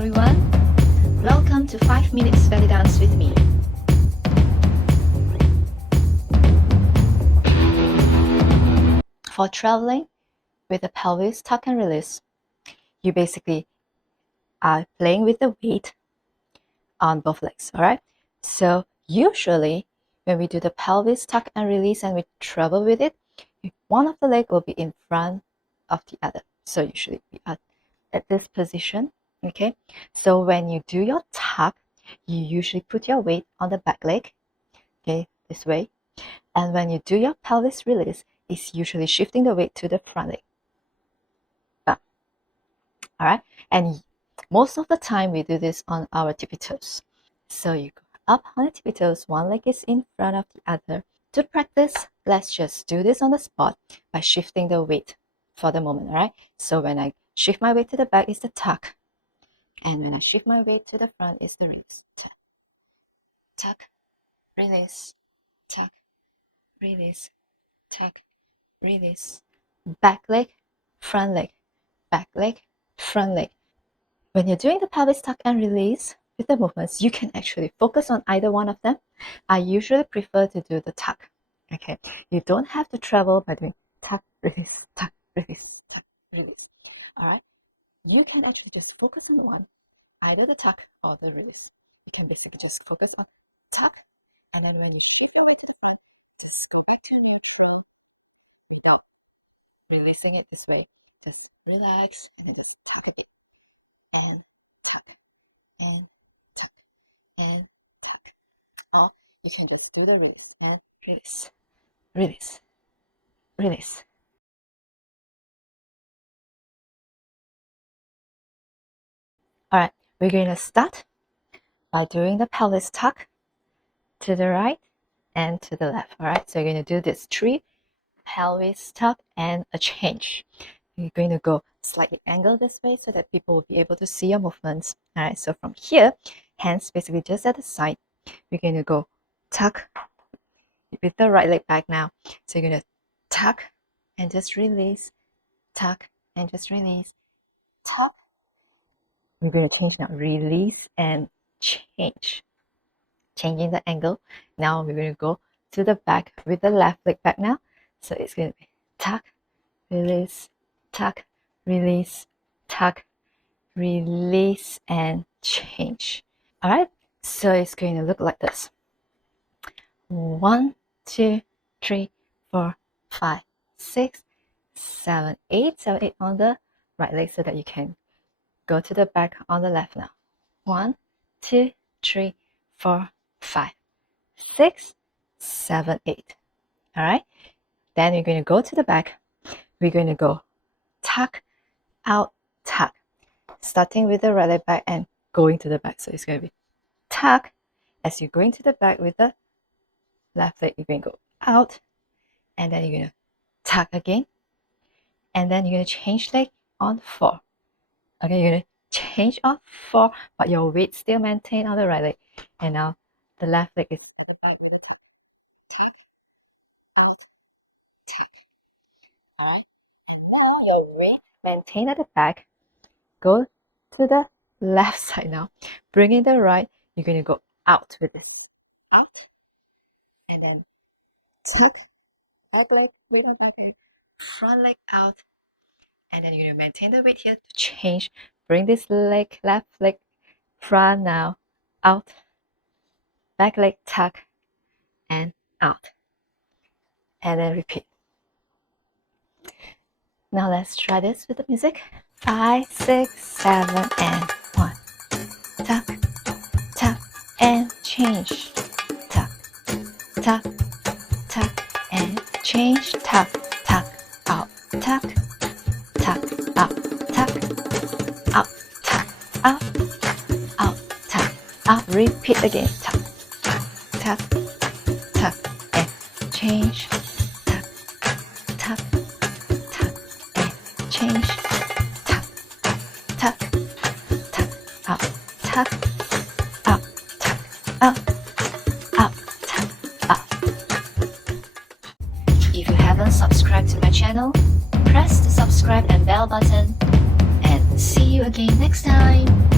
everyone. Welcome to 5 Minutes Belly Dance with me. For traveling with the pelvis tuck and release, you basically are playing with the weight on both legs, alright? So usually when we do the pelvis tuck and release and we travel with it, one of the leg will be in front of the other. So usually we are at this position, okay? So when you do your tuck, you usually put your weight on the back leg, okay, this way. And when you do your pelvis release, it's usually shifting the weight to the front leg. All right, and most of the time we do this on our tippy toes. So you go up on the tippy toes, one leg is in front of the other. To practice, let's just do this on the spot by shifting the weight for the moment, all right? So when I shift my weight to the back, it's the tuck. And when I shift my weight to the front, it's the release. Tuck, tuck, release, tuck, release, tuck, release. Back leg, front leg, back leg, front leg. When you're doing the pelvis tuck and release with the movements, you can actually focus on either one of them. I usually prefer to do the tuck. Okay, you don't have to travel by doing tuck, release, tuck, release, tuck, release. All right, you can actually just focus on one, either the tuck or the release. You can basically just focus on tuck, and then when you shift your weight to the front, just go back to neutral without releasing it this way. Just relax and then just tuck again, and tuck, and tuck, and tuck. Or you can just do the release and release, release, release. All right, we're going to start by doing the pelvis tuck to the right and to the left. All right, so you're going to do this 3 pelvis tuck and a change. You're going to go slightly angle this way so that people will be able to see your movements. All right, so from here, hands basically just at the side. We're going to go tuck with the right leg back now. So you're going to tuck and just release, tuck and just release, tuck. We're going to change now, release and change. Changing the angle. Now we're going to go to the back with the left leg back now. So it's going to be tuck, release, tuck, release, tuck, release, and change. All right, so it's going to look like this. 1, 2, 3, 4, 5, 6, 7, 8. 7, 8 on the right leg so that you can go to the back on the left now. 1, 2, 3, 4, 5, 6, 7, 8. All right, then we're going to go to the back. We're going to go tuck, out, tuck, starting with the right leg back and going to the back. So it's going to be tuck. As you're going to the back with the left leg, you're going to go out, and then you're going to tuck again, and then you're going to change leg on 4. Okay, you're going to change on 4, but your weight still maintained on the right leg. And now the left leg is at the back with a tuck. Tuck, out, tuck. All right, and now your weight maintained at the back. Go to the left side now. Bringing the right, you're going to go out with this. Out, and then tuck, back leg, weight on back leg, front leg out, and then you're going to maintain the weight here to change. Bring this leg, left leg, front now, out, back leg, tuck, and out. And then repeat. Now let's try this with the music. 5, 6, 7, and 1. Tuck, tuck, and change. Tuck, tuck, tuck, and change. Tuck, tuck, out, tuck, tuck, out, tuck, out, tuck, out, out, tuck, out. Repeat again. Tuck, tuck, tuck, and change. Tuck, tuck, tuck, and change. Tuck, tuck, tuck, out, tuck, out, tuck, out, out, tuck, out. If you haven't subscribed to my channel, press the subscribe and bell button, and see you again next time.